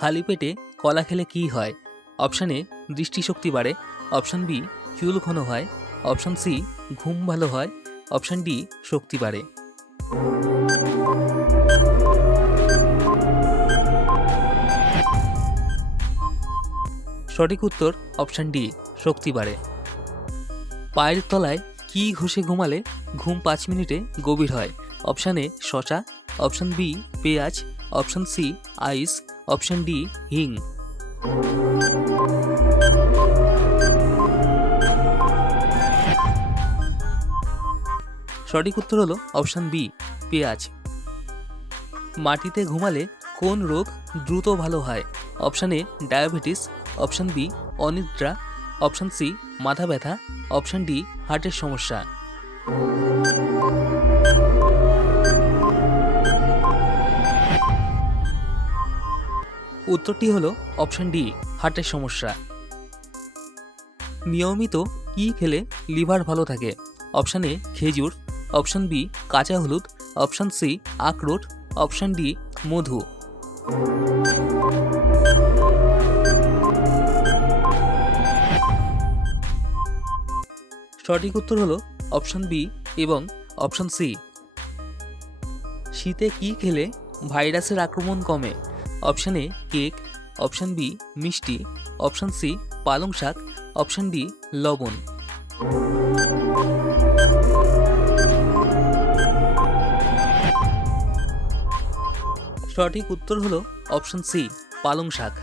খালি পেটে কলা খেলে কি হয়? অপশান এ দৃষ্টিশক্তি বাড়ে, অপশান বি চুল ঘন হয়, অপশান সি ঘুম ভালো হয়, অপশান ডি শক্তি বাড়ে। সঠিক উত্তর অপশান ডি, শক্তি বাড়ে। পায়ের তলায় কি ঘষে ঘুমালে ঘুম 5 মিনিটে গভীর হয়? অপশান এ শসা, অপশান বি পেঁয়াজ, অপশান সি আইস, অপশান ডি হিং। সঠিক উত্তর হলো অপশান বি পেঁয়াজ। মাটিতে ঘুমালে কোন রোগ দ্রুত ভালো হয়? Option A diabetes, option B অনিদ্রা, অপশান সি মাথা ব্যথা, অপশান ডি হার্টের সমস্যা। উত্তরটি হলো অপশান ডি হার্টের সমস্যা। নিয়মিত কি খেলে লিভার ভালো থাকে? অপশান এ খেজুর, অপশান বি কাঁচা হলুদ, অপশান সি আখরোট, অপশান ডি মধু। সঠিক উত্তর হলো অপশান বি এবং অপশান সি। শীতে কি খেলে ভাইরাসের আক্রমণ কমে? Option A cake, option B মিষ্টি, অপশান সি পালং শাক, অপশান ডি লবণ। সঠিক উত্তর হলো অপশান সি পালং শাক।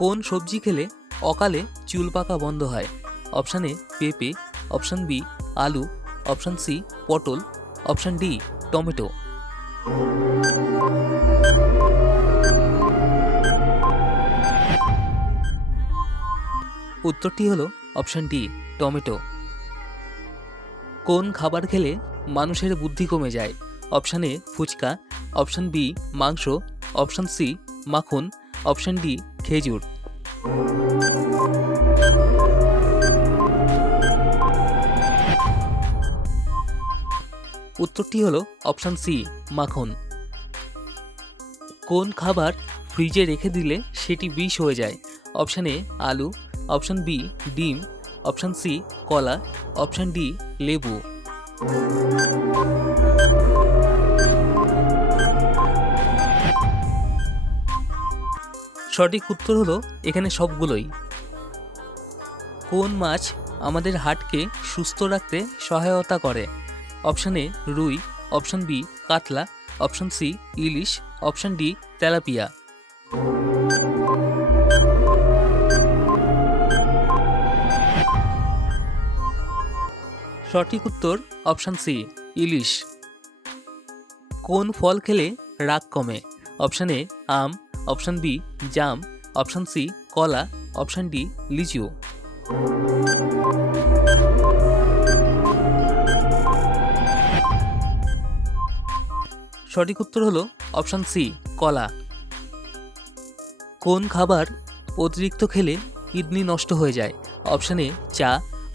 কোন সবজি খেলে অকালে চুল পাকা বন্ধ হয়? অপশান এ পেঁপে, অপশান বি আলু, অপশান সি পটল, অপশান ডি টমেটো। উত্তরটি হলো অপশান ডি টমেটো। কোন খাবার খেলে মানুষের বুদ্ধি কমে যায়? Option A fuchka, option B মাংস, অপশান সি মাখন, অপশান ডি খেজুর। উত্তরটি হলো অপশান সি মাখন। কোন খাবার ফ্রিজে রেখে দিলে সেটি বিষ হয়ে যায়? অপশান এ আলু, অপশান বি ডিম, অপশান সি কলা, অপশান ডি লেবু। সঠিক উত্তর হলো এখানে সবগুলোই। কোন মাছ আমাদের হার্টকে সুস্থ রাখতে সহায়তা করে? অপশান এ রুই, অপশান বি কাতলা, অপশান সি ইলিশ, অপশান ডি তেলাপিয়া। সঠিক উত্তর অপশান সি ইলিশ। কোন ফল খেলে রাগ কমে? অপশান এ আম, অপশান বি জাম, অপশান সি কলা, অপশান ডি লিচু। সঠিক উত্তর হলো অপশান সি কলা। কোন খাবার অতিরিক্ত খেলে কিডনি নষ্ট হয়ে যায়? অপশান এ চা,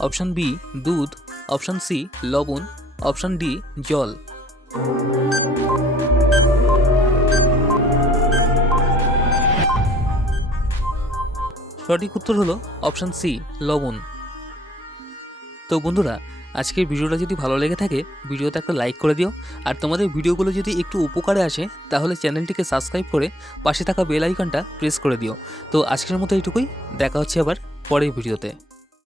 অপশান বি দুধ, অপশান সি লবণ, অপশান ডি জল। সঠিক উত্তর হলো অপশান সি লবণ। তো বন্ধুরা, আজকের ভিডিওটা যদি ভালো লেগে থাকে ভিডিওতে একটা লাইক করে দিও। আর তোমাদের ভিডিওগুলো যদি একটু উপকারে আসে তাহলে চ্যানেলটিকে সাবস্ক্রাইব করে পাশে থাকা বেল আইকনটা প্রেস করে দিও। তো আজকের মতো এইটুকুই, দেখা হচ্ছে আবার পরের ভিডিওতে।